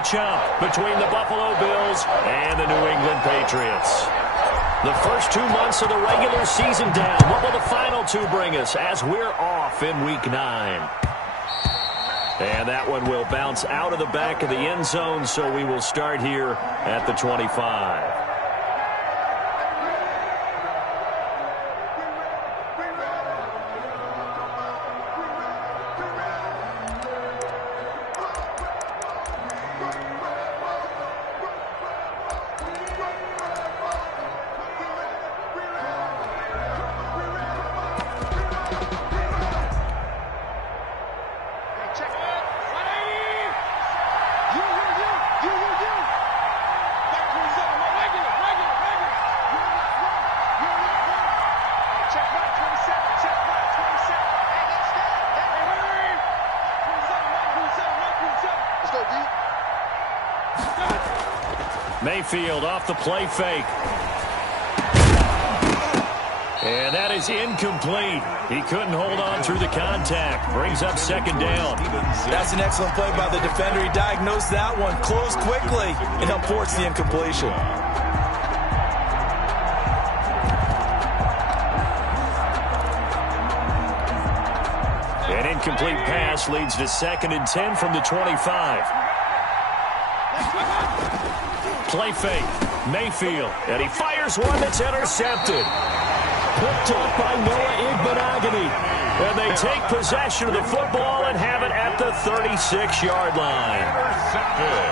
matchup between the Buffalo Bills and the New England Patriots. The first 2 months of the regular season down. What will the final two bring us as we're off in Week 9? And that one will bounce out of the back of the end zone, so we will start here at the 25. Mayfield off the play fake. And that is incomplete. He couldn't hold on through the contact. Brings up second down. That's an excellent play by the defender. He diagnosed that one, closed quickly, and helped force the incompletion. An incomplete pass leads to 2nd and 10 from the 25. Play fake. Mayfield. And he fires one that's intercepted. Picked up by Noah Igbenogany. And they take possession of the football and have it at the 36-yard line. Intercepted.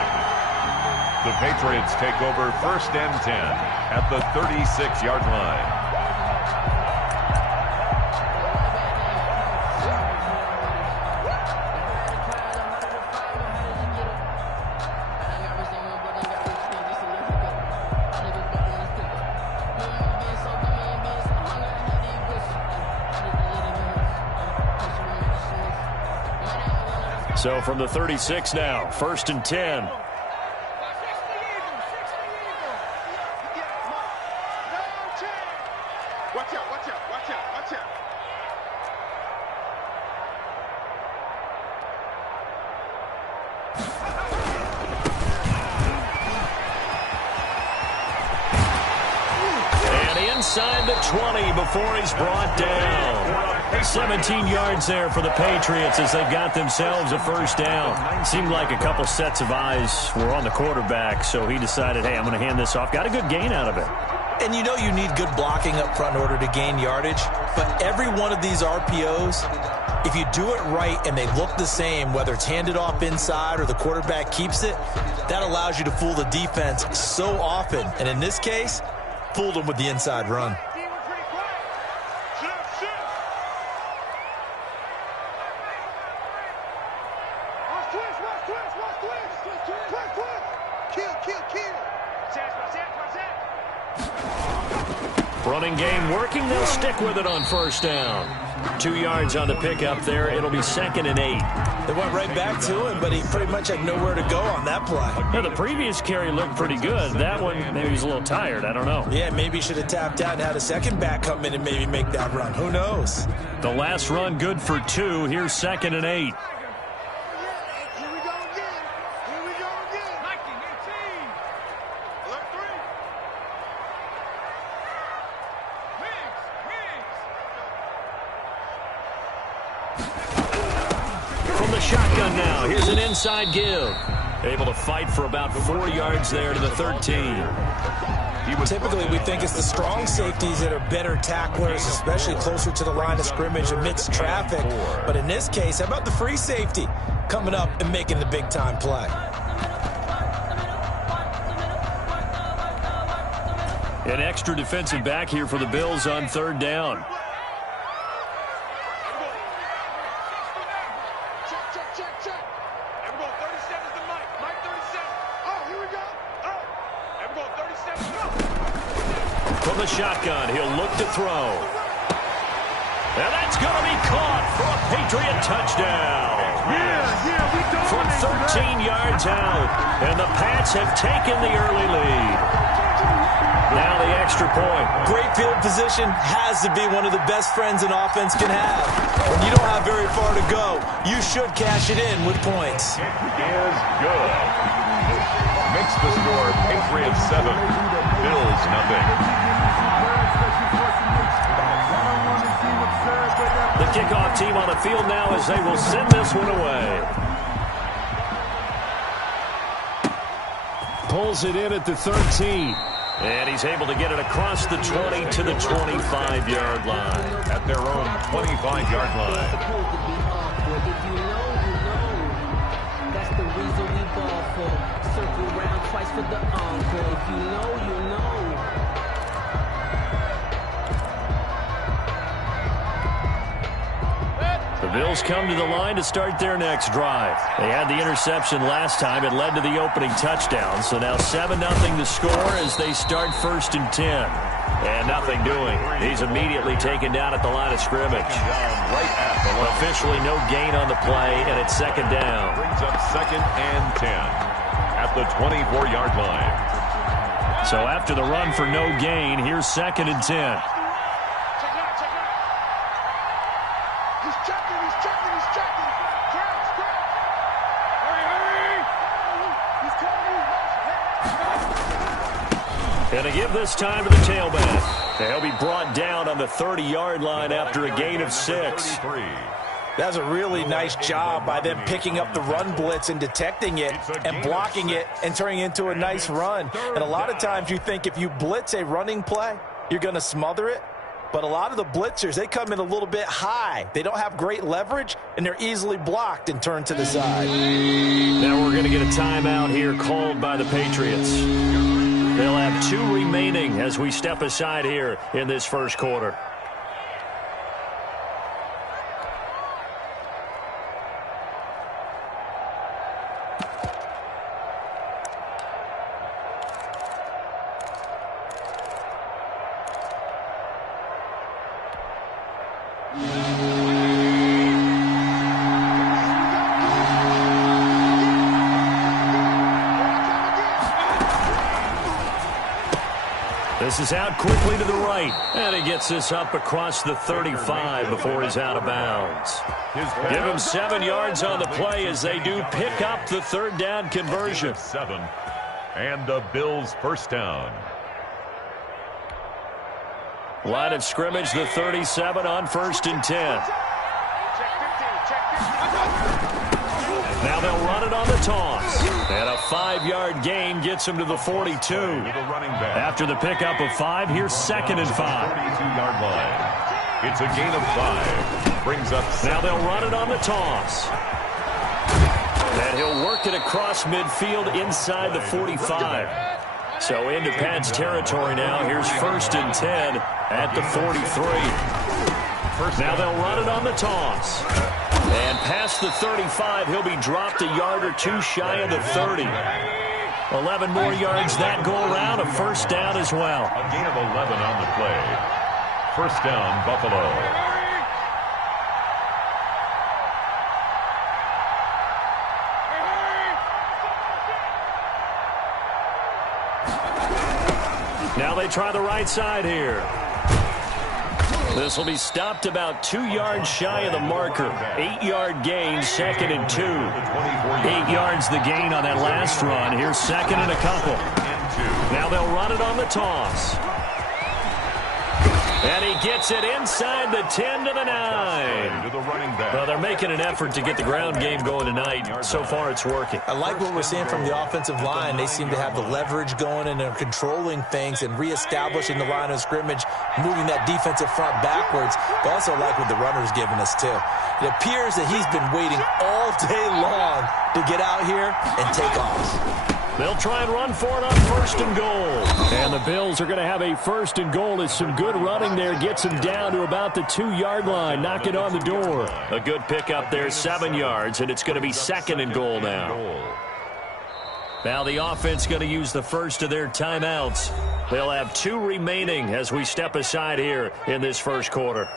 The Patriots take over 1st and 10 at the 36-yard line. So from the 36 now, 1st and 10. Watch out. And inside the 20 before he's brought down. 17 yards there for the Patriots as they've got themselves a first down. Seemed like a couple sets of eyes were on the quarterback, so he decided, hey, I'm going to hand this off. Got a good gain out of it. And you know you need good blocking up front in order to gain yardage, but every one of these RPOs, if you do it right and they look the same, whether it's handed off inside or the quarterback keeps it, that allows you to fool the defense so often. And in this case, fooled them with the inside run. Running game working. They'll stick with it on first down. 2 yards on the pickup there. It'll be 2nd and 8. They went right back to him, but he pretty much had nowhere to go on that play. Now, the previous carry looked pretty good. That one, maybe he's a little tired. I don't know. Yeah, maybe he should have tapped out and had a second back come in and maybe make that run. Who knows? The last run good for 2. Here's 2nd and 8. Shotgun now. Here's an inside give. Able to fight for about 4 yards there to the 13. Typically, we think it's the strong safeties that are better tacklers, especially closer to the line of scrimmage amidst traffic. But in this case, how about the free safety coming up and making the big-time play? An extra defensive back here for the Bills on 3rd down. From the shotgun, he'll look to throw. And that's going to be caught for a Patriot touchdown. From 13 yards out. And the Pats have taken the early lead. Now the extra point. Great field position has to be one of the best friends an offense can have. When you don't have very far to go, you should cash it in with points. It is good. makes the score Patriots 7, Bills nothing. The kickoff team on the field now as they will send this one away. Pulls it in at the 13. And he's able to get it across the 20 to the 25-yard line. At their own 25-yard line. If you know, that's the reason we ball for. Circle round twice for the encore. If you know, you know. The Bills come to the line to start their next drive. They had the interception last time. It led to the opening touchdown. So now 7-0 to score as they start 1st and 10. And nothing doing. He's immediately taken down at the line of scrimmage. Right at the line. Officially no gain on the play, and it's 2nd down. Brings up 2nd and 10 at the 24-yard line. So after the run for no gain, here's 2nd and 10. And to give this time to the tailback. He'll be brought down on the 30-yard line after a gain of 6. That's a really nice job by them picking up the run blitz and detecting it and blocking it and turning it into a nice run. And a lot of times you think if you blitz a running play, you're going to smother it. But a lot of the blitzers, they come in a little bit high. They don't have great leverage, and they're easily blocked and turned to the side. Now we're going to get a timeout here called by the Patriots. They'll have 2 remaining as we step aside here in this first quarter. This is out quickly to the right, and he gets this up across the 35 before he's out of bounds. Give him 7 yards on the play as they do pick up the 3rd down conversion. 7, and the Bills' 1st down. Line of scrimmage, the 37 on 1st and 10. Now they'll run it on the toss. And a 5-yard gain gets him to the 42. After the pickup of 5, here's 2nd and 5. 32-yard line. It's a gain of 5. Brings up 7. Now they'll run it on the toss. And he'll work it across midfield inside the 45. So into Pat's territory now. Here's 1st and 10 at the 43. Now they'll run it on the toss. And past the 35, he'll be dropped a yard or 2 shy of the 30. 11 more yards that go around, a 1st down as well. A gain of 11 on the play. 1st down, Buffalo. Now they try the right side here. This will be stopped about 2 yards shy of the marker. 8-yard gain, 2nd and 2. 8 yards the gain on that last run. Here's 2nd and a couple. Now they'll run it on the toss. And he gets it inside the 10 to the 9. Well, they're making an effort to get the ground game going tonight. So far, it's working. I like what we're seeing from the offensive line. They seem to have the leverage going, and they're controlling things and reestablishing the line of scrimmage, moving that defensive front backwards. But also like what the runner's giving us, too. It appears that he's been waiting all day long to get out here and take off. They'll try and run for it on 1st and goal. And the Bills are going to have a 1st and goal as some good running there gets them down to about the 2-yard line. Knock it on the door. A good pickup there, 7 yards, and it's going to be 2nd and goal now. Now the offense going to use the first of their timeouts. They'll have 2 remaining as we step aside here in this first quarter.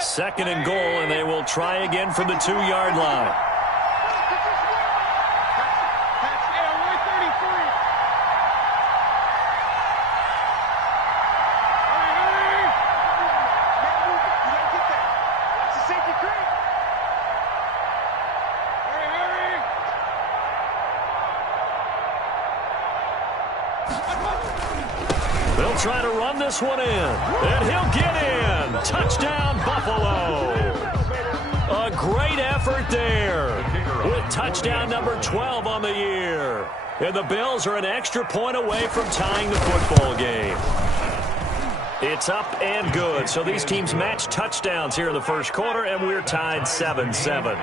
Second and goal, and they will try again from the 2-yard line. They'll try to run this one in, and he'll get in. Touchdown, Buffalo. A great effort there with touchdown number 12 on the year. And the Bills are an extra point away from tying the football game. It's up and good. So these teams match touchdowns here in the first quarter, and we're tied 7-7.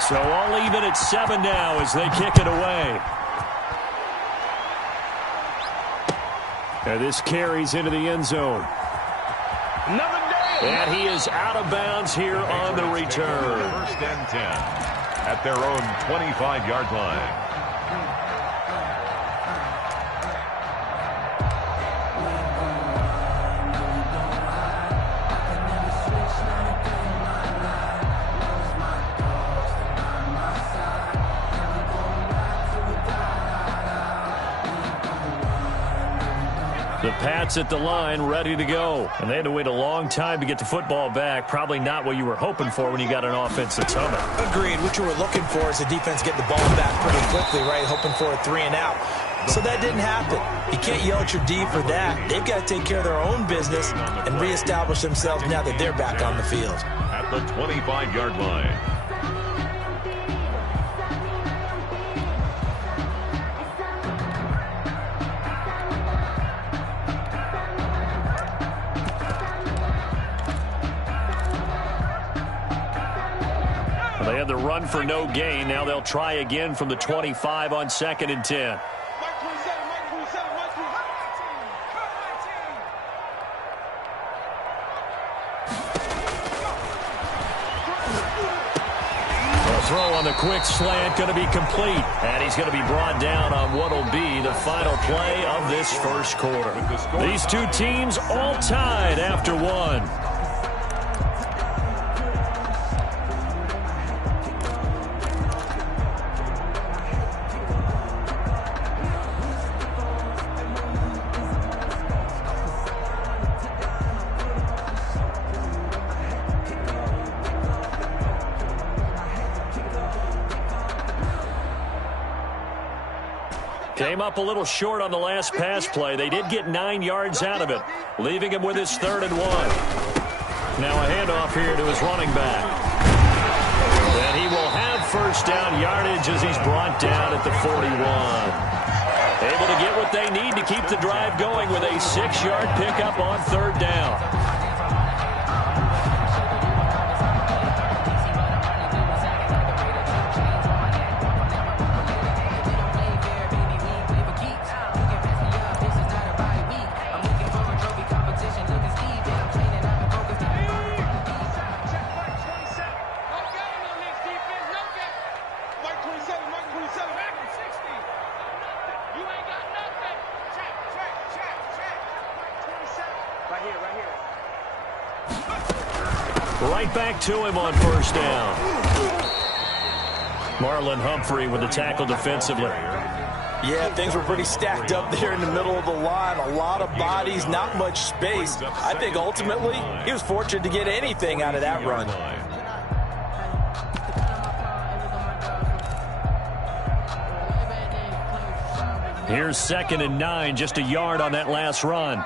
So all even at 7 now as they kick it away. And this carries into the end zone. And he is out of bounds here on the return. First and 10 at their own 25-yard line. The Pats at the line, ready to go. And they had to wait a long time to get the football back. Probably not what you were hoping for when you got an offensive tunnel. Agreed. What you were looking for is the defense getting the ball back pretty quickly, right? Hoping for a 3-and-out. So that didn't happen. You can't yell at your D for that. They've got to take care of their own business and reestablish themselves now that they're back on the field. At the 25-yard line. They had the run for no gain. Now they'll try again from the 25 on 2nd and 10. A throw on the quick slant going to be complete. And he's going to be brought down on what will be the final play of this first quarter. These two teams all tied after one. Came up a little short on the last pass play. They did get 9 yards out of it, leaving him with his 3rd and 1. Now a handoff here to his running back. And he will have first down yardage as he's brought down at the 41. Able to get what they need to keep the drive going with a 6-yard pickup on 3rd down. Right back to him on first down. Marlon Humphrey with the tackle defensively. Yeah, things were pretty stacked up there in the middle of the line. A lot of bodies, not much space. I think ultimately he was fortunate to get anything out of that run. Here's 2nd and 9, just a yard on that last run.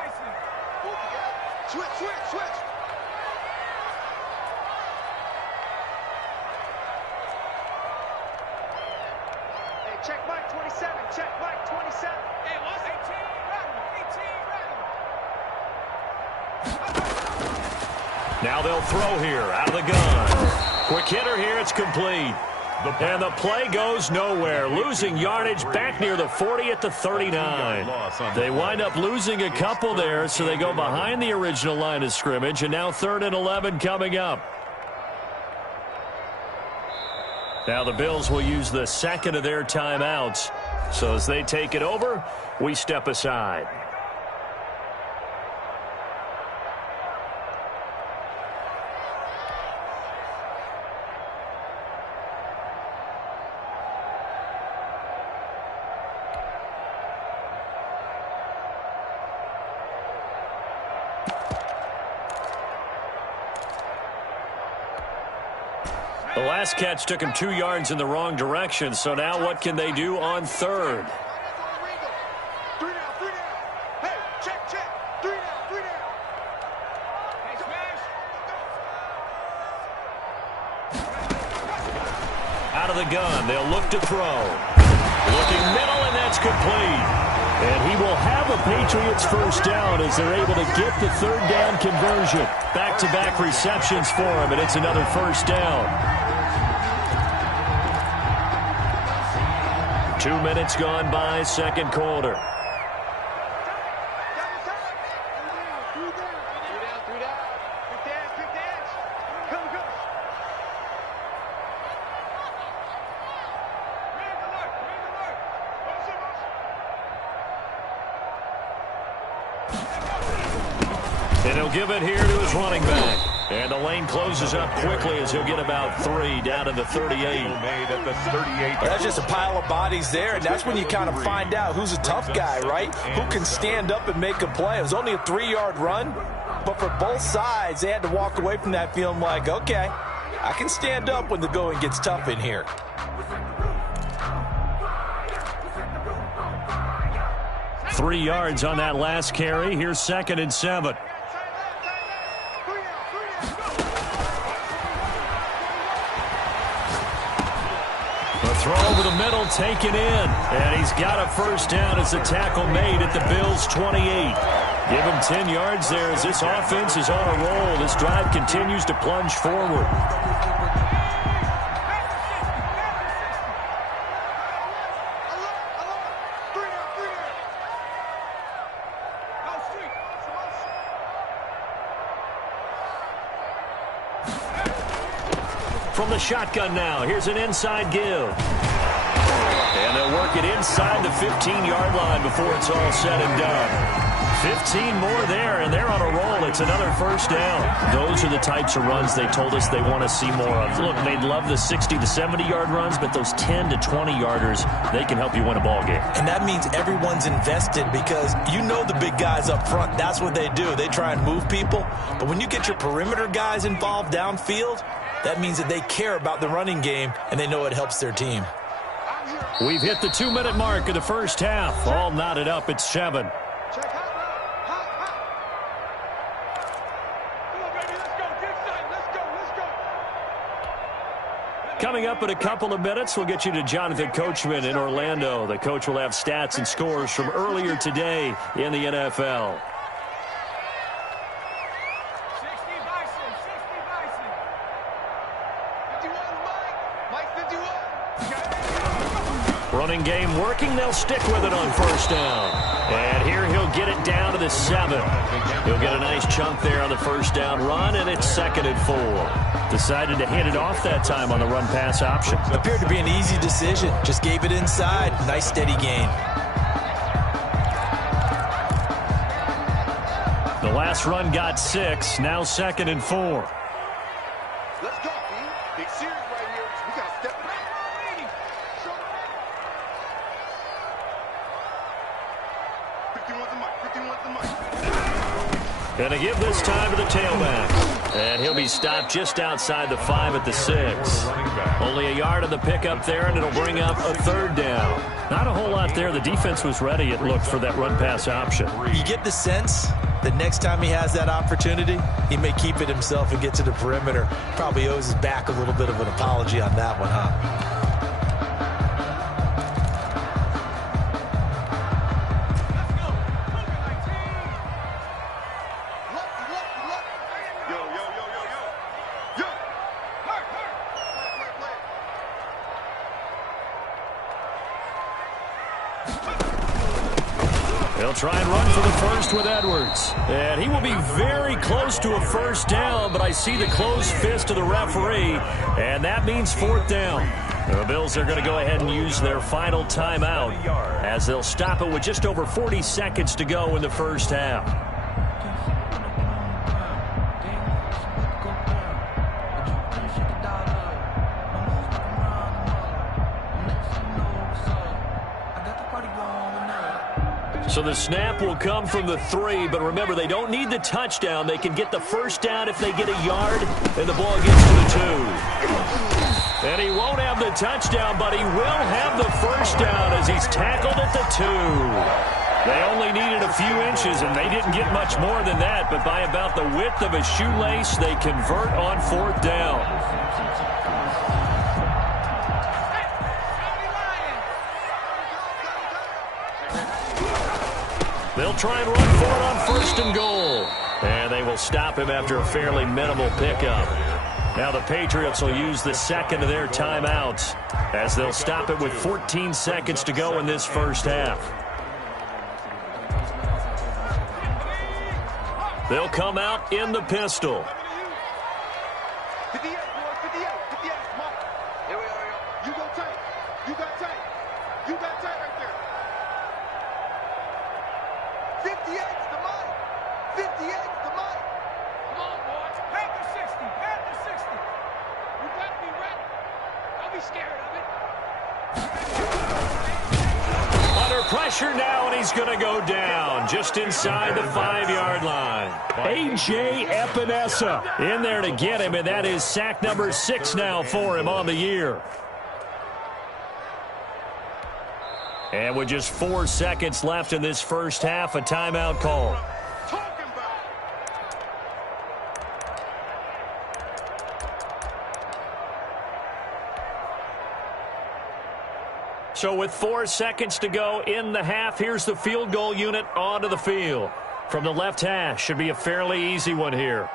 Now they'll throw here out of the gun. Quick hitter here, it's complete. And the play goes nowhere. Losing yardage back near the 40 at the 39. They wind up losing a couple there, so they go behind the original line of scrimmage, and now 3rd and 11 coming up. Now the Bills will use the 2nd of their timeouts. So as they take it over, we step aside. The last catch took him 2 yards in the wrong direction, so now what can they do on 3rd? of the gun. They'll look to throw. Looking middle, and that's complete. And he will have a Patriots first down as they're able to get the third down conversion. Back-to-back receptions for him, and it's another first down. 2 minutes gone by, second quarter. And he'll give it here to his running back. And the lane closes up quickly as he'll get about 3 down to the 38. That's just a pile of bodies there, and that's when you kind of find out who's a tough guy, right? Who can stand up and make a play. It was only a 3-yard run, but for both sides, they had to walk away from that feeling like, okay, I can stand up when the going gets tough in here. Three yards on that last carry. Here's 2nd and 7. The throw over the middle taken in. And he's got a first down as the tackle made at the Bills' 28. Give him 10 yards there as this offense is on a roll. This drive continues to plunge forward. From the shotgun now, here's an inside give. And they'll work it inside the 15-yard line before it's all said and done. 15 more there, and they're on a roll. It's another first down. Those are the types of runs they told us they want to see more of. Look, they'd love the 60 to 70-yard runs, but those 10 to 20-yarders, they can help you win a ball game. And that means everyone's invested because you know the big guys up front, that's what they do. They try and move people. But when you get your perimeter guys involved downfield, that means that they care about the running game, and they know it helps their team. We've hit the 2-minute mark of the first half. All knotted up at 7. Coming up in a couple of minutes, we'll get you to Jonathan Coachman in Orlando. The coach will have stats and scores from earlier today in the NFL. Running game working. They'll stick with it on first down. And here he'll get it down to the 7. He'll get a nice chunk there on the first down run, and it's 2nd and 4. Decided to hand it off that time on the run-pass option. Appeared to be an easy decision. Just gave it inside. Nice steady gain. The last run got 6. Now 2nd and 4. Let's go, man. Big series right here. We got to step back. And to give this time to the tailback. And he'll be stopped just outside the 5 at the 6. Only a yard on the pickup there, and it'll bring up a 3rd down. Not a whole lot there. The defense was ready, it looked, for that run-pass option. You get the sense that next time he has that opportunity, he may keep it himself and get to the perimeter. Probably owes his back a little bit of an apology on that one, huh? They'll try and run for the first with Edwards. And he will be very close to a first down, but I see the closed fist of the referee, and that means 4th down. The Bills are going to go ahead and use their final timeout as they'll stop it with just over 40 seconds to go in the first half. So the snap will come from the 3, but remember, they don't need the touchdown. They can get the first down if they get a yard, and the ball gets to the 2. And he won't have the touchdown, but he will have the first down as he's tackled at the 2. They only needed a few inches, and they didn't get much more than that, but by about the width of a shoelace, they convert on 4th down. They'll try and run for it on first and goal. And they will stop him after a fairly minimal pickup. Now the Patriots will use the second of their timeouts as they'll stop it with 14 seconds to go in this first half. They'll come out in the pistol. 58, boys, 58, 58. Come on. Here we are. You go tight. You got tight. You got tight right there. 58's the mic. 58's the mic. Come on, boys. Panther 60. Panther 60. You got to be ready. Don't be scared of it. Under pressure now, and he's going to go down just inside the 5-yard line. A.J. Epinesa in there to get him, and that is sack number 6 now for him on the year. And with just 4 seconds left in this first half, a timeout call. So with 4 seconds to go in the half, here's the field goal unit onto the field. From the left hash, should be a fairly easy one here.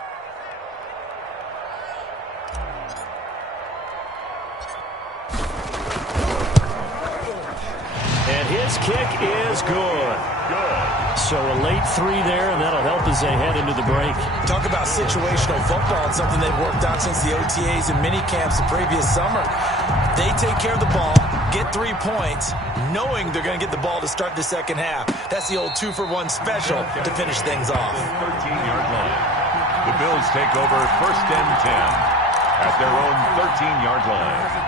And his kick is good. So a late 3 there, and that'll help as they head into the break. Talk about situational football. It's something they've worked on since the OTAs and mini camps the previous summer. They take care of the ball, get 3 points, knowing they're going to get the ball to start the second half. That's the old 2-for-1 special to finish things off. 13-yard line. The Bills take over first and 10 at their own 13-yard line.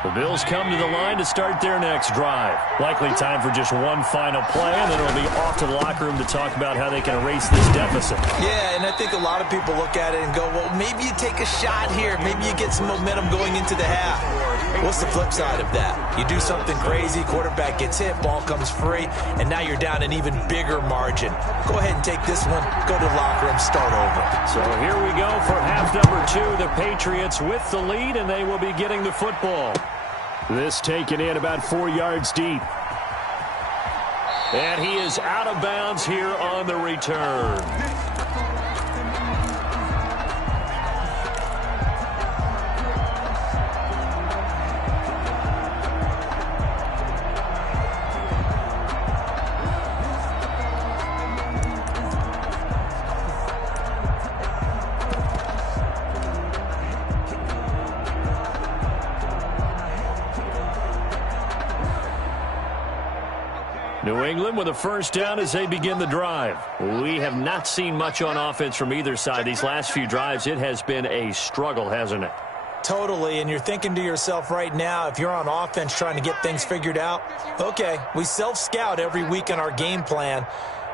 The Bills come to the line to start their next drive. Likely time for just one final play, and then it'll be off to the locker room to talk about how they can erase this deficit. Yeah, and I think a lot of people look at it and go, well, maybe you take a shot here. Maybe you get some momentum going into the half. What's the flip side of that? You do something crazy, quarterback gets hit, ball comes free, and now you're down an even bigger margin. Go ahead and take this one, go to the locker room, start over. So here we go for half number 2. The Patriots with the lead, and they will be getting the football. This taken in about 4 yards deep. And he is out of bounds here on the return. New England with a first down as they begin the drive. We have not seen much on offense from either side. These last few drives, it has been a struggle, hasn't it? Totally, and you're thinking to yourself right now, if you're on offense trying to get things figured out, okay, we self-scout every week in our game plan.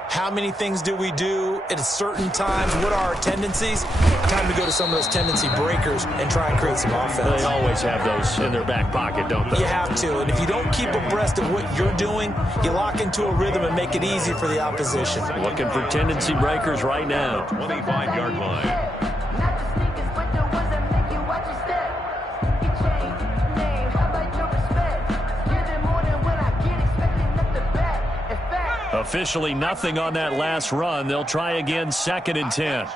How many things do we do at certain times? What are our tendencies? Time to go to some of those tendency breakers and try and create some offense. They always have those in their back pocket, don't they? You have to, and if you don't keep abreast of what you're doing, you lock into a rhythm and make it easy for the opposition. Looking for tendency breakers right now. 25-yard line. Officially nothing on that last run. They'll try again, 2nd and 10.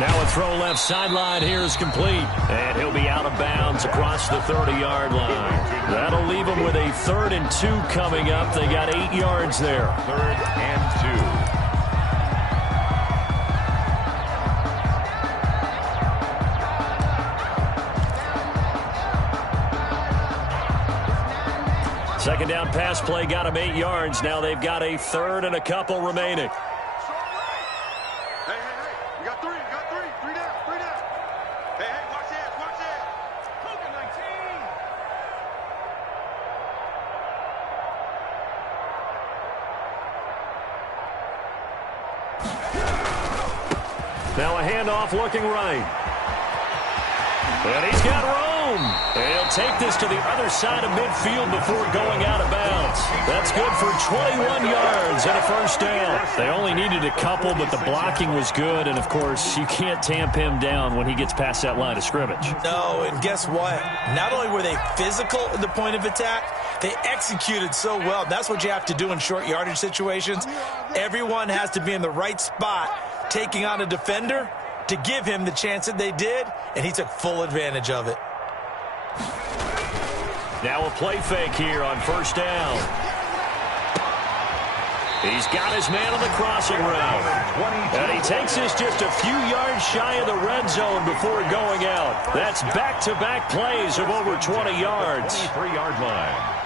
Now a throw left sideline here is complete. And he'll be out of bounds across the 30-yard line. That'll leave him with a 3rd and 2 coming up. They got 8 yards there. 3rd and 2. Second down pass play got him 8 yards. Now they've got a 3rd and a couple remaining. Hey, you got 3, you got 3. 3 down, 3 down. Hey, watch this, watch this. Hogan 19. Now a handoff looking right. And he's got room. They'll take this to the other side of midfield before going out of bounds. That's good for 21 yards and a first down. They only needed a couple, but the blocking was good. And, of course, you can't tamp him down when he gets past that line of scrimmage. No, and guess what? Not only were they physical at the point of attack, they executed so well. That's what you have to do in short yardage situations. Everyone has to be in the right spot, taking on a defender to give him the chance that they did, and he took full advantage of it. Now a play fake here on first down. He's got his man on the crossing route. And he takes this just a few yards shy of the red zone before going out. That's back-to-back plays of over 20 yards. 23-yard line.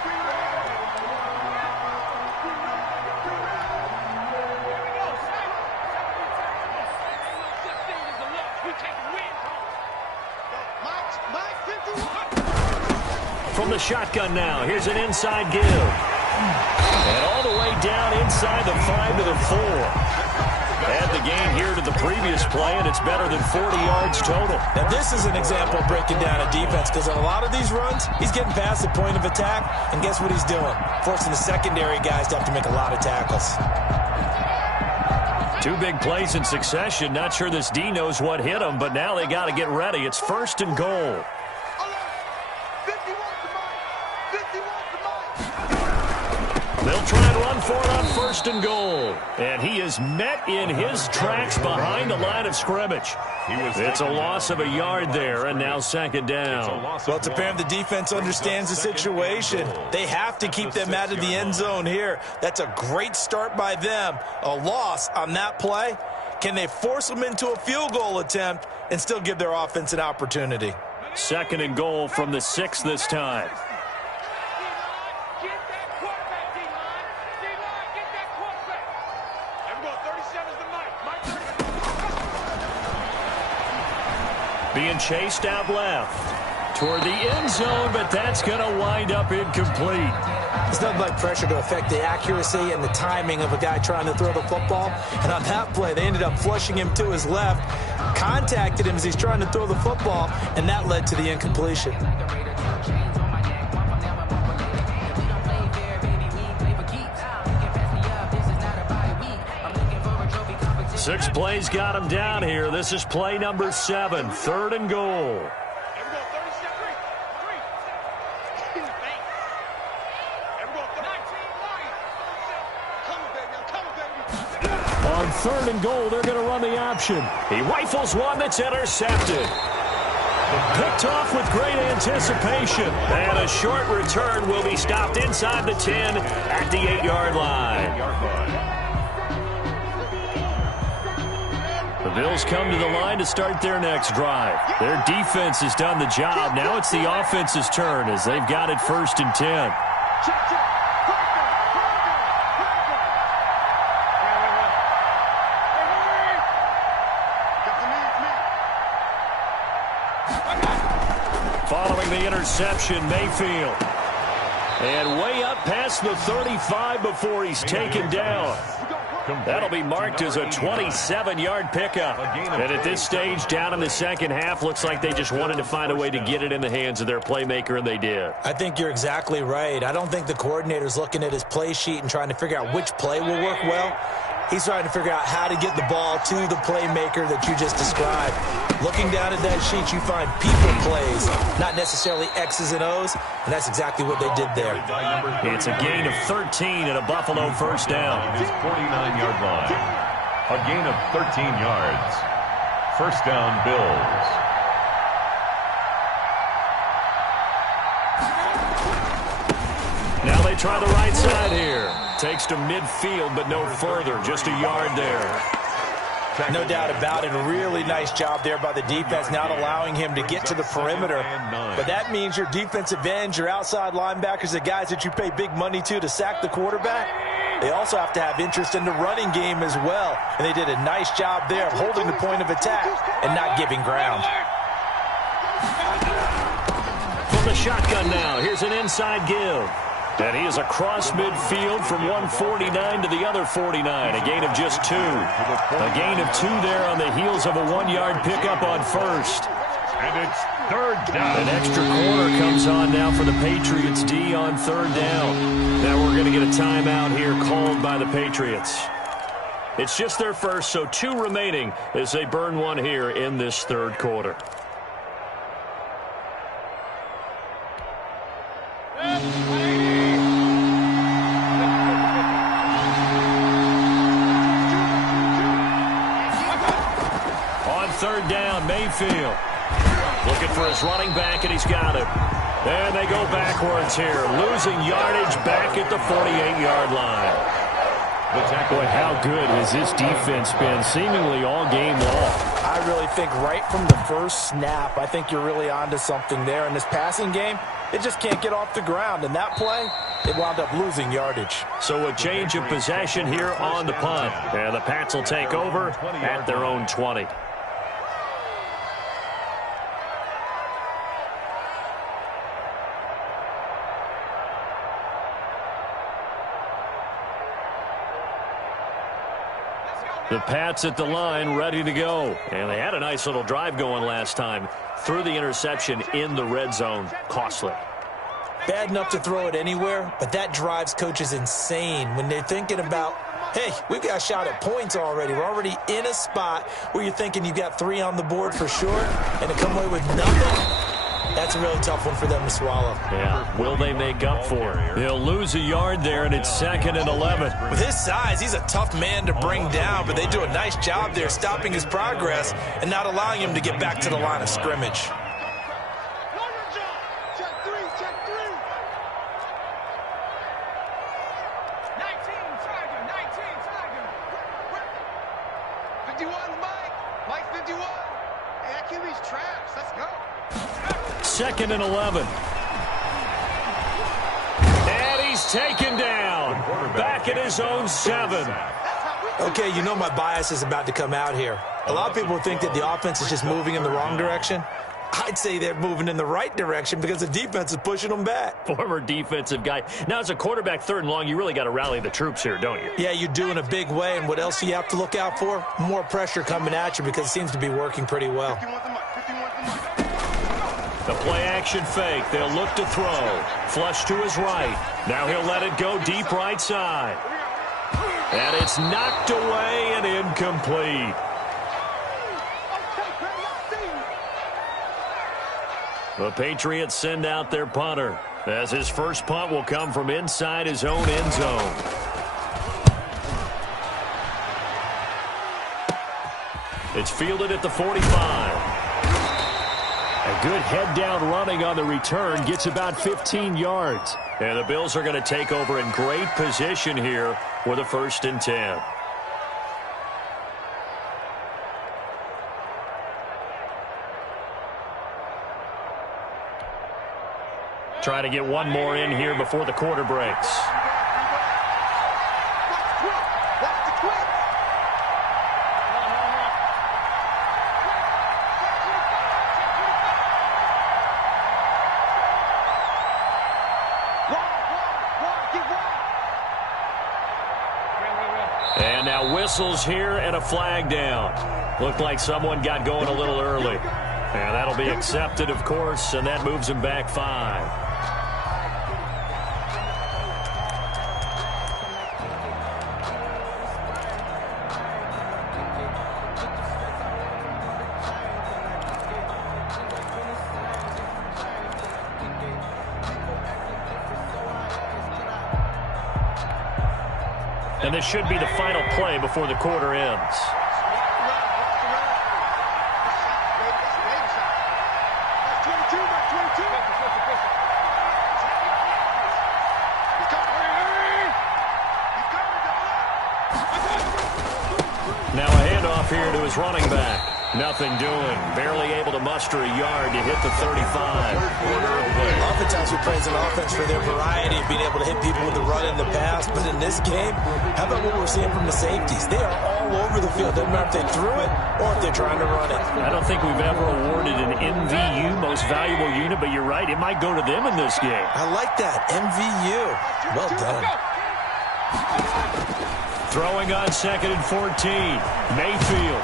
From the shotgun now, here's an inside give. And all the way down inside the 5 to the 4. Add the gain here to the previous play, and it's better than 40 yards total. Now, this is an example of breaking down a defense, because on a lot of these runs, he's getting past the point of attack, and guess what he's doing? Forcing the secondary guys to have to make a lot of tackles. 2 big plays in succession. Not sure this D knows what hit him, but now they got to get ready. It's first and goal. They'll try and run for it on first and goal. And he is met in his tracks behind the line of scrimmage. It's a loss of a yard there, and now second down. Well, it's apparent the defense understands the situation. They have to keep them out of the end zone here. That's a great start by them. A loss on that play. Can they force them into a field goal attempt and still give their offense an opportunity? Second and goal from the 6 this time. Being chased out left toward the end zone, but that's going to wind up incomplete. It's nothing like pressure to affect the accuracy and the timing of a guy trying to throw the football. And on that play, they ended up flushing him to his left, contacted him as he's trying to throw the football, and that led to the incompletion. Six plays got him down here. This is play number 7, third and goal. On third and goal, they're going to run the option. He rifles one that's intercepted. Picked off with great anticipation. And a short return will be stopped inside the 10 at the 8-yard line. The Bills come to the line to start their next drive. Their defense has done the job. Now it's the offense's turn as they've got it first and 10. Following the interception, Mayfield. And way up past the 35 before he's taken down. That'll be marked as a 27-yard pickup. And at this stage, down in the second half, looks like they just wanted to find a way to get it in the hands of their playmaker, and they did. I think you're exactly right. I don't think the coordinator's looking at his play sheet and trying to figure out which play will work well. He's trying to figure out how to get the ball to the playmaker that you just described. Looking down at that sheet, you find people plays, not necessarily X's and O's, and that's exactly what they did there. It's a gain of 13 and a Buffalo first down. His 49-yard line. A gain of 13 yards. First down, Bills. Now they try the right side here. Takes to midfield, but no further. Just a yard there. No doubt about it. A really nice job there by the defense, not allowing him to get to the perimeter. But that means your defensive ends, your outside linebackers, the guys that you pay big money to sack the quarterback, they also have to have interest in the running game as well. And they did a nice job there of holding the point of attack and not giving ground. From the shotgun now, here's an inside give. And he is across midfield from 149 to the other 49. A gain of just 2. A gain of 2 there on the heels of a 1-yard pickup on first. And it's third down. An extra quarter comes on now for the Patriots D on third down. Now we're going to get a timeout here called by the Patriots. It's just their first, so 2 remaining as they burn one here in this third quarter. On third down, Mayfield looking for his running back, and he's got it. And they go backwards here, losing yardage back at the 48-yard line. Boy, how good has this defense been seemingly all game long? I really think right from the first snap, I think you're really onto something there. In this passing game, it just can't get off the ground. And that play, it wound up losing yardage. So a change of possession here on the punt. And the Pats will take over at their own 20. The Pats at the line, ready to go. And they had a nice little drive going last time. Threw the interception in the red zone. Costly. Bad enough to throw it anywhere, but that drives coaches insane when they're thinking about, hey, we've got a shot at points already. We're already in a spot where you're thinking you got 3 on the board for sure, and to come away with nothing, that's a really tough one for them to swallow. Yeah, will they make up for it? They'll lose a yard there, and it's 2nd and 11. With his size, he's a tough man to bring down, but they do a nice job there stopping his progress and not allowing him to get back to the line of scrimmage. Check three. 19 Tiger. 51, Mike 51. Hey, that QB's trash. Let's go. 2nd and 11. And he's taken down. Back at his own 7. Okay, you know my bias is about to come out here. A lot of people think that the offense is just moving in the wrong direction. I'd say they're moving in the right direction because the defense is pushing them back. Former defensive guy. Now, as a quarterback 3rd and long, you really got to rally the troops here, don't you? Yeah, you do in a big way. And what else do you have to look out for? More pressure coming at you because it seems to be working pretty well. 51. The play-action fake. They'll look to throw. Flush to his right. Now he'll let it go deep right side. And it's knocked away and incomplete. The Patriots send out their punter, as his first punt will come from inside his own end zone. It's fielded at the 45. A good head-down running on the return gets about 15 yards. And the Bills are going to take over in great position here with a 1st and 10. Try to get one more in here before the quarter breaks. And now whistles here and a flag down. Looked like someone got going a little early. And that'll be accepted, of course, and that moves him back 5. And this should be the final play before the quarter ends. Now a handoff here to his running back. Nothing doing. Barely able to muster a yard to hit the 35. Oftentimes we praise an offense for their variety of being able to hit people with the run and the pass. But in this game, how about what we're seeing from the safeties? They are all over the field. Doesn't matter if they threw it or if they're trying to run it. I don't think we've ever awarded an MVU, most valuable unit, but you're right. It might go to them in this game. I like that. MVU. Well done. Throwing on 2nd and 14. Mayfield.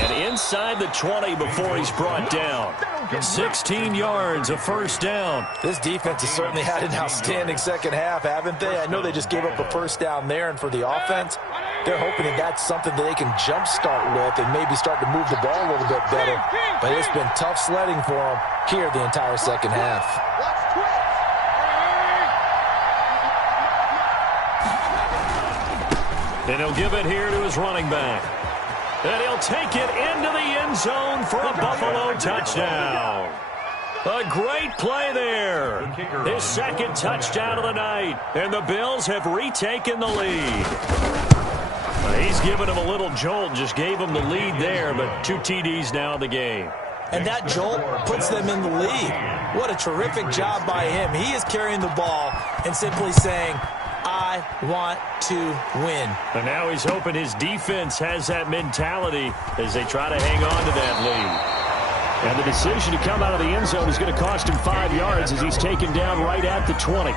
And inside the 20 before he's brought down. 16 yards, a first down. This defense has certainly had an outstanding second half, haven't they? I know they just gave up a first down there, and for the offense, they're hoping that that's something that they can jumpstart with and maybe start to move the ball a little bit better. But it's been tough sledding for them here the entire second half. And he'll give it here to his running back. And he'll take it into the end zone for a Buffalo touchdown. A great play there. His second touchdown of the night. And the Bills have retaken the lead. He's given him a little jolt, just gave him the lead there, but 2 TDs now in the game. And that jolt puts them in the lead. What a terrific job by him. He is carrying the ball and simply saying, I want to win. And now he's hoping his defense has that mentality as they try to hang on to that lead. And the decision to come out of the end zone is going to cost him 5 yards as he's taken down right at the 20.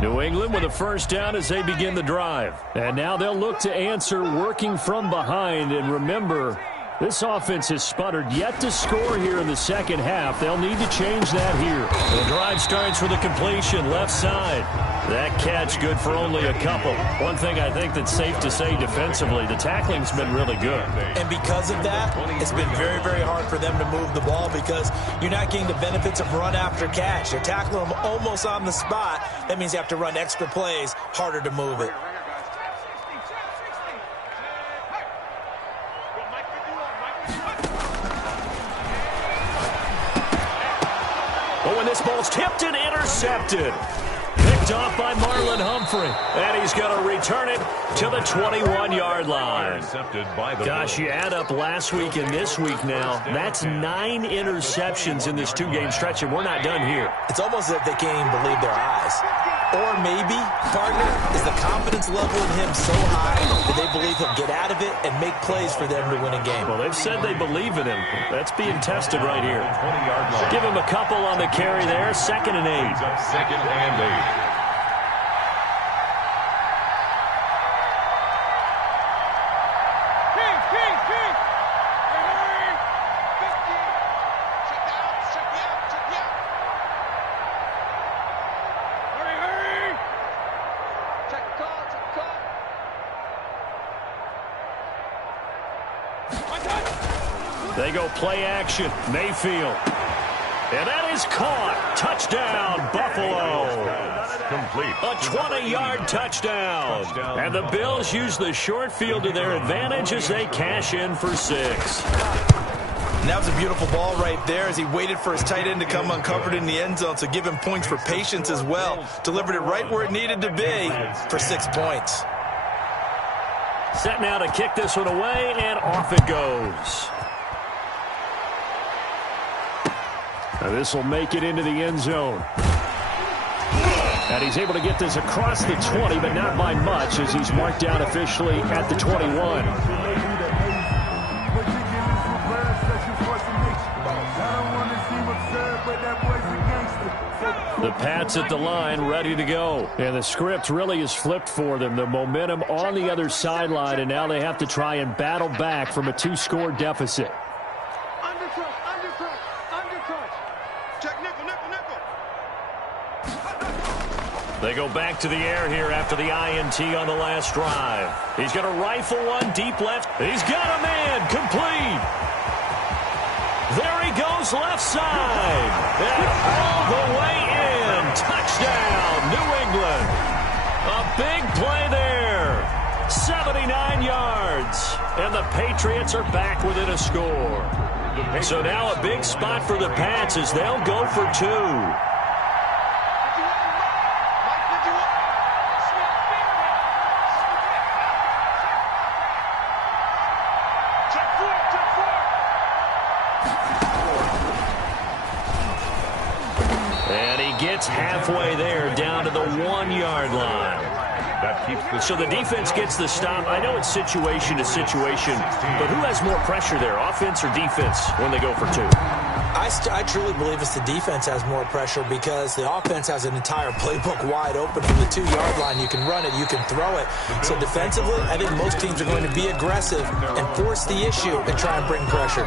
New England with a first down as they begin the drive. And now they'll look to answer working from behind. And remember, this offense has sputtered yet to score here in the second half. They'll need to change that here. The drive starts with a completion left side. That catch good for only a couple. One thing I think that's safe to say defensively, the tackling's been really good. And because of that, it's been very, very hard for them to move the ball because you're not getting the benefits of run after catch. They're tackling them almost on the spot. That means you have to run extra plays, harder to move it. Oh, and this ball's tipped and intercepted. Picked off by Marlon Humphrey. And he's going to return it to the 21-yard line. Gosh, you add up last week and this week now. That's 9 interceptions in this 2-game stretch, and we're not done here. It's almost as if they can't even believe their eyes. Or maybe, partner, is the confidence level in him so high that they believe he'll get out of it and make plays for them to win a game. Well, they've said they believe in him. That's being tested right here. Give him a couple on the carry there. 2nd and 8. 2nd and 8. They go play action. Mayfield. And that is caught. Touchdown, Buffalo. Complete. A 20-yard touchdown. And the Bills use the short field to their advantage as they cash in for 6. And that was a beautiful ball right there as he waited for his tight end to come uncovered in the end zone, so give him points for patience as well. Delivered it right where it needed to be for 6 points. Set now to kick this one away, and off it goes. Now this will make it into the end zone. And he's able to get this across the 20, but not by much as he's marked down officially at the 21. The Pats at the line, ready to go. And the script really is flipped for them. The momentum on the other sideline, and now they have to try and battle back from a 2-score deficit. They go back to the air here after the INT on the last drive. He's going to rifle one deep left. He's got a man complete. There he goes left side. And all the way in. Touchdown, New England. A big play there. 79 yards. And the Patriots are back within a score. So now a big spot for the Pats as they'll go for 2. Gets halfway there, down to the 1-yard line. That keeps the So the defense gets the stop. I know it's situation to situation, but who has more pressure there, offense or defense, when they go for two? I truly believe it's the defense has more pressure because the offense has an entire playbook wide open from the 2-yard line. You can run it, you can throw it. So defensively, I think most teams are going to be aggressive and force the issue and try and bring pressure.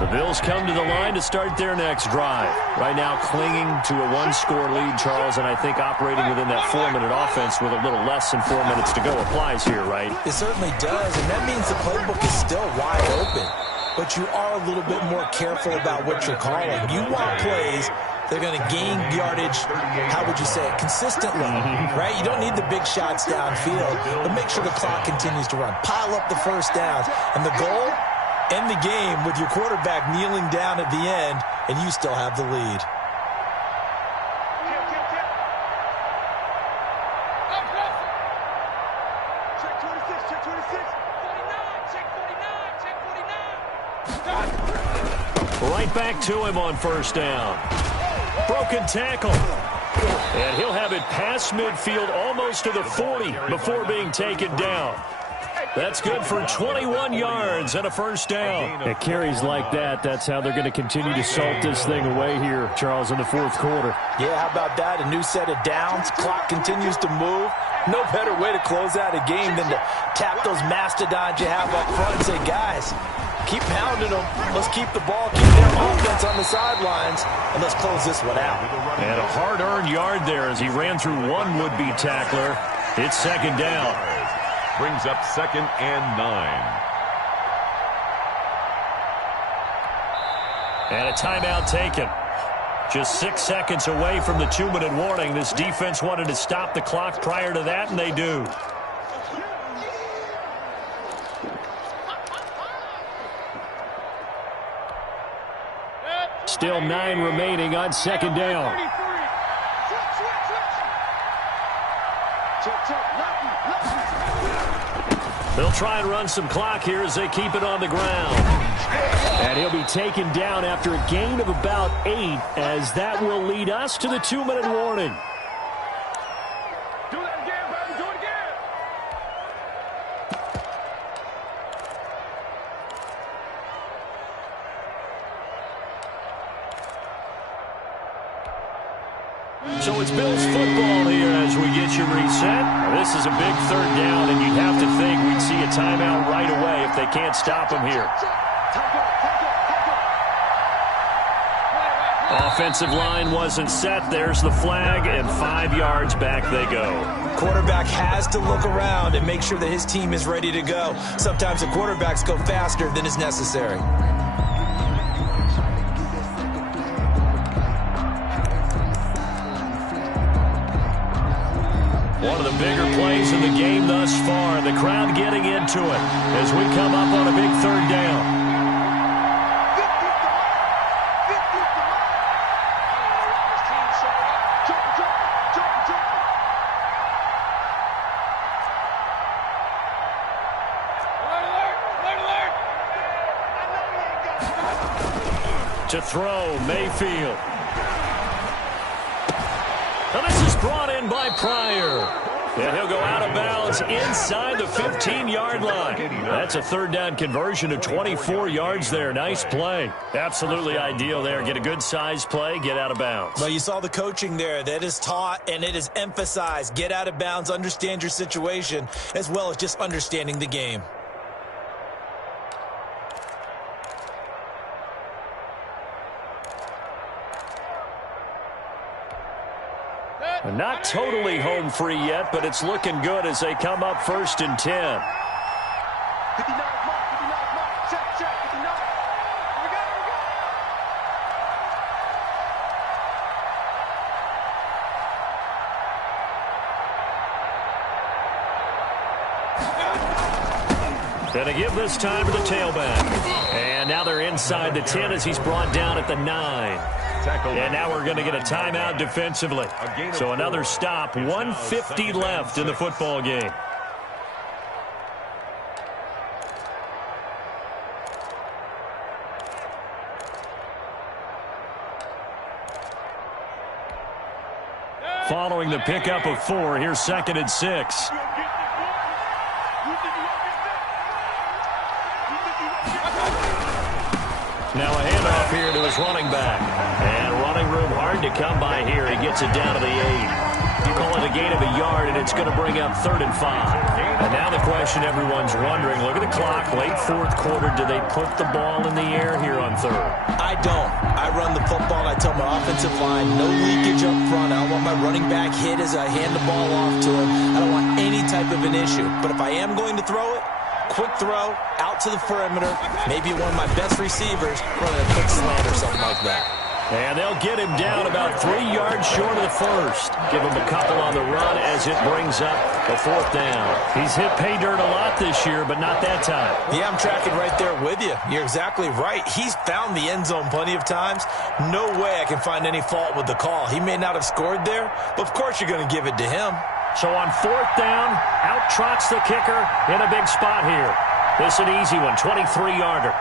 The Bills come to the line to start their next drive. Right now clinging to a one-score lead, Charles, and I think operating within that 4-minute offense with a little less than 4 minutes to go applies here, right? It certainly does, and that means the playbook is still wide open. But you are a little bit more careful about what you're calling. You want plays they're going to gain yardage, how would you say it, consistently, right? You don't need the big shots downfield, but make sure the clock continues to run. Pile up the first downs, and the goal, end the game with your quarterback kneeling down at the end, and you still have the lead. Check 26, check 26. 49, check 49, check 49. Right back to him on first down. Broken tackle. And he'll have it past midfield almost to the 40 before being taken down. That's good for 21 yards and a first down. At carries like that, that's how they're going to continue to salt this thing away here, Charles, in the fourth quarter. Yeah, how about that? A new set of downs. Clock continues to move. No better way to close out a game than to tap those mastodons you have up front and say, guys, keep pounding them. Let's keep the ball, keep their offense on the sidelines, and let's close this one out. And a hard-earned yard there as he ran through one would-be tackler. It's second down. Brings up 2nd and 9. And a timeout taken. Just 6 seconds away from the 2-minute warning. This defense wanted to stop the clock prior to that, and they do. Still 9 remaining on second down. They'll try and run some clock here as they keep it on the ground. And he'll be taken down after a gain of about 8, as that will lead us to the 2-minute warning. Do that again, baby. Do it again. So it's Bills football here as we get you reset. This is a big third down, and you'd have to think we'd see a timeout right away if they can't stop him here. Offensive line wasn't set. There's the flag, and 5 yards back they go. Quarterback has to look around and make sure that his team is ready to go. Sometimes the quarterbacks go faster than is necessary. One of the bigger plays in the game thus far. The crowd getting into it as we come up on a big third down. To throw, Mayfield. Now this is brought in by Pryor. And he'll go out of bounds inside the 15-yard line. That's a third down conversion of 24 yards there. Nice play. Absolutely ideal there. Get a good size play, get out of bounds. Well, you saw the coaching there. That is taught and it is emphasized. Get out of bounds, understand your situation, as well as just understanding the game. Not totally home free yet, but it's looking good as they come up 1st and 10. 59 mark, 59 mark. Check, 59. Here we go, Gonna give this time to the tailback. And now they're inside the 10 as he's brought down at the 9. And now we're going to get a timeout defensively. So another stop, 1:50 left in the football game. Following the pickup of 4, here's 2nd and 6. Now a handoff here to his running back. And running room hard to come by here. He gets it down to the 8. You call it a gain of a yard, and it's going to bring up 3rd and 5. And now the question everyone's wondering, look at the clock, late 4th quarter, do they put the ball in the air here on 3rd? I don't. I run the football. I tell my offensive line, no leakage up front. I don't want my running back hit as I hand the ball off to him. I don't want any type of an issue. But if I am going to throw it, quick throw, out to the perimeter, maybe one of my best receivers running a quick slant or something like that. And they'll get him down about 3 yards short of the 1st. Give him a couple on the run as it brings up a 4th down. He's hit pay dirt a lot this year, but not that time. Yeah, I'm tracking right there with you. You're exactly right. He's found the end zone plenty of times. No way I can find any fault with the call. He may not have scored there, but of course you're going to give it to him. So on 4th down, out trots the kicker in a big spot here. This is an easy one, 23-yarder.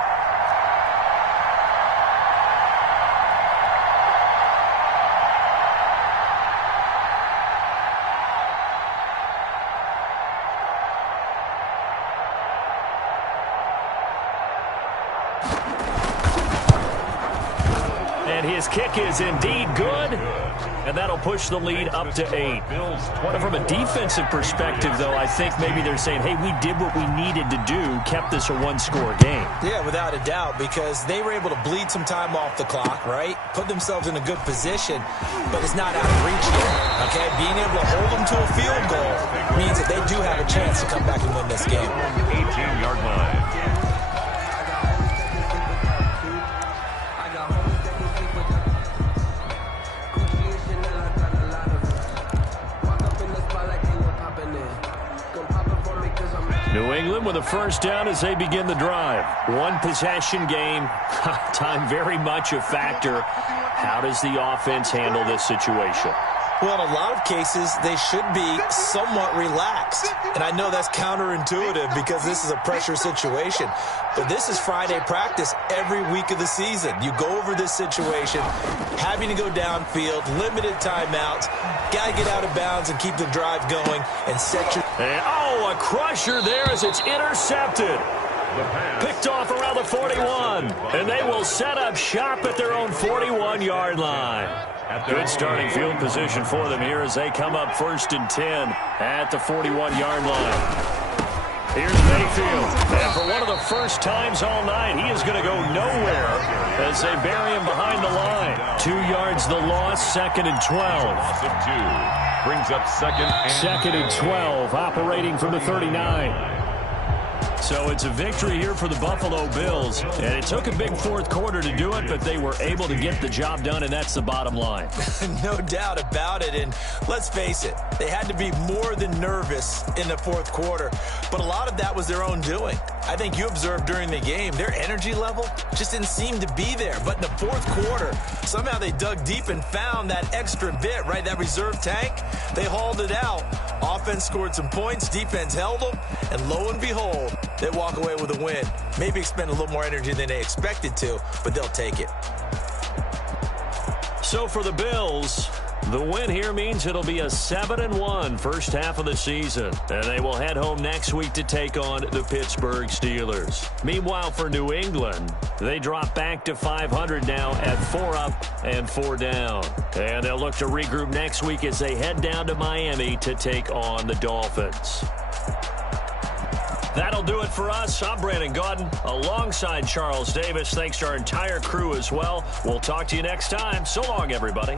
And his kick is indeed good. And that'll push the lead up to 8. But from a defensive perspective, though, I think maybe they're saying, hey, we did what we needed to do, kept this a 1-score game. Yeah, without a doubt, because they were able to bleed some time off the clock, right? Put themselves in a good position, but it's not out of reach yet, okay? Being able to hold them to a field goal means that they do have a chance to come back and win this game. 18-yard line. New England with a 1st down as they begin the drive. 1-possession game. Time very much a factor. How does the offense handle this situation? Well, in a lot of cases, they should be somewhat relaxed. And I know that's counterintuitive because this is a pressure situation. But this is Friday practice every week of the season. You go over this situation, having to go downfield, limited timeouts, got to get out of bounds and keep the drive going and set your... And, a crusher there as it's intercepted. Picked off around the 41. And they will set up shop at their own 41-yard line. Good starting field position for them here as they come up 1st and 10 at the 41-yard line. Here's Mayfield. And for one of the first times all night, he is going to go nowhere as they bury him behind the line. 2 yards the loss, 2nd and 12. Loss of 2. Brings up 2nd and 12, operating from the 39. So it's a victory here for the Buffalo Bills. And it took a big 4th quarter to do it, but they were able to get the job done, and that's the bottom line. No doubt about it. And let's face it, they had to be more than nervous in the 4th quarter. But a lot of that was their own doing. I think you observed during the game, their energy level just didn't seem to be there. But in the 4th quarter, somehow they dug deep and found that extra bit, right? That reserve tank. They hauled it out. Offense scored some points. Defense held them. And lo and behold, they walk away with a win. Maybe expend a little more energy than they expected to, but they'll take it. So for the Bills, the win here means it'll be a 7-1 first half of the season. And they will head home next week to take on the Pittsburgh Steelers. Meanwhile, for New England, they drop back to 500 now at 4 up and 4 down. And they'll look to regroup next week as they head down to Miami to take on the Dolphins. That'll do it for us. I'm Brandon Gaudin alongside Charles Davis. Thanks to our entire crew as well. We'll talk to you next time. So long, everybody.